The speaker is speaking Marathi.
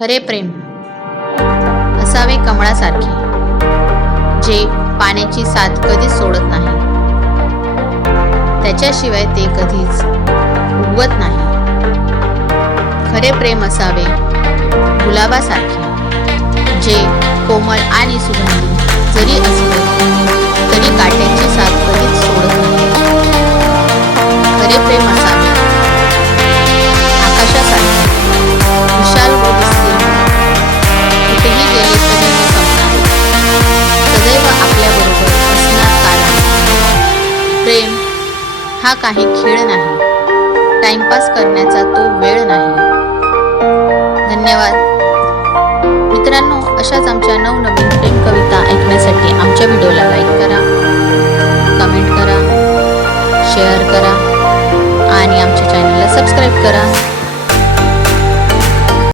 खरे प्रेम असावे कमळासारखे जे पाण्याची साथ कधीच सोडत नाही. त्याच्याशिवाय ते कधीच उगवत नाही. खरे प्रेम असावे गुलाबासारखे जे कोमल आणि सुगंधी जरी असले तरी काट्याची साथ कधीच सोडत नाही. खरे प्रेम प्रेम हा काही खेळ नाही. टाइमपास करण्याचा तो वेळ नाही. धन्यवाद. मित्रांनो अशाच आमच्या नवनवीन प्रेम कविता ऐकण्यासाठी आमच्या व्हिडिओला लाईक करा कमेंट करा शेअर करा आणि आमच्या चॅनल